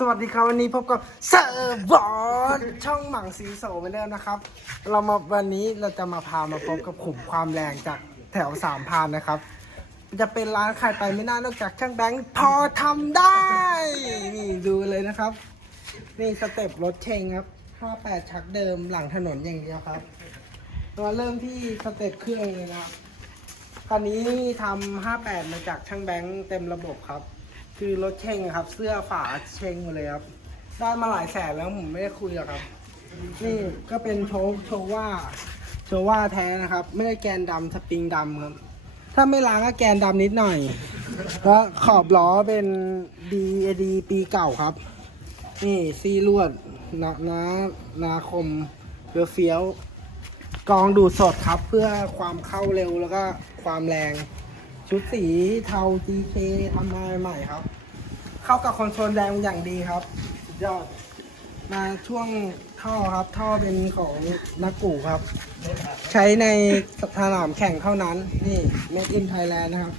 สวัสดีครับวันนี้พบกับเซอร์บอสช่องหมั่งสีโสเหมือนเดิมนะครับ เรามาวันนี้เราจะมาพามาพบกับขุมความแรงจากแถวสามพานนะครับ จะเป็นร้านใครไปไม่น่านอกจากช่างแบงค์พอทำได้ นี่ดูเลยนะครับ นี่สเต็ปรถเชงครับ 58 ชักเดิมหลังถนนอย่างเดียวครับตัวเริ่มที่สเต็ปเครื่องเลยนะครับคันนี้ทำ58 มาจากช่างแบงค์เต็มระบบครับ คือรถเชงครับ เสื้อฝาเชงหมดเลยครับ ได้มาหลายแสนแล้วผมไม่ได้คุยหรอกครับ นี่ก็เป็นโชว์โชว่าโชว่าแท้นะครับ ไม่ได้แกนดำสปริงดำครับ ถ้าไม่ล้างก็แกนดำนิดหน่อย แล้วขอบล้อเป็น DAD ปีเก่าครับ นี่ซีลวดนะนะนาคมเฟี้ยวเฟี้ยวๆกองดูดสดครับ เพื่อความเข้าเร็วแล้วก็ความแรง ชุดสีเทา GK ทำมาใหม่ครับ เข้ากับคอนโซลแดงอย่างดีครับสุดยอด มาช่วงท่อครับ ท่อเป็นของนักกูครับ ใช้ในสนามแข่งเท่านั้น นี่ Made in Thailand นะครับ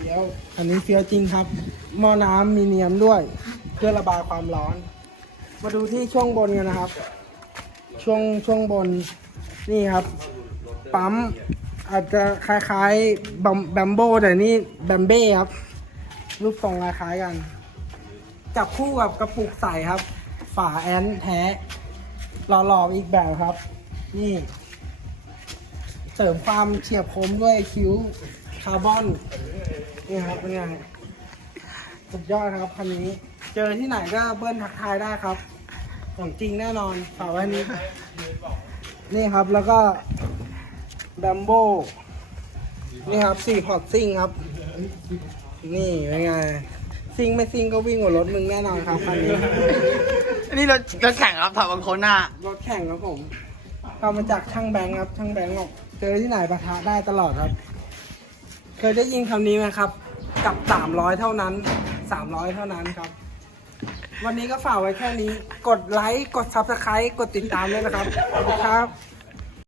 เดี๋ยวอันนี้เฟี้ยวจริงครับ หม้อน้ำมีเนียมด้วย เพื่อระบายความร้อน มาดูที่ช่วงบนกันนะครับ ช่วงช่วงบนนี่ครับ ปั๊ม อาจจะคล้ายๆบัมแบมโบแต่นี่แบมเบ้ครับ รูปทรงคล้ายๆกันจับคู่กับกระปุกใสครับ ฝาแอนแท้หล่อๆอีกแบบครับ นี่ เสริมความเฉียบคมด้วยคิ้วคาร์บอนนี่ครับเป็นไงสุดยอดครับคันนี้ เจอที่ไหนก็เบิ้ลทักทายได้ครับ ของจริงแน่นอนฝากไว้นี้ นี่ครับแล้วก็ แบมโบนี่ครับสี่พอร์ตซิ่งครับ นี่เป็นไงซิ่งไม่ซิ่งก็วิ่งกว่ารถมึงแน่นอนครับคันนี้ อันนี้รถรถแข่งครับถอดบางคนหน้ารถแข่งครับผมทำมาจากช่างแบงค์ครับช่างแบงค์บอกเจอที่ไหนปะทะได้ตลอดครับ เคยได้ยินคำนี้ไหมครับ กับสามร้อยเท่านั้นสามร้อยเท่านั้นครับ วันนี้ก็ฝากไว้แค่นี้ กดไลค์ กดซับสไครต์กดติดตามด้วยนะครับ ขอบคุณครับ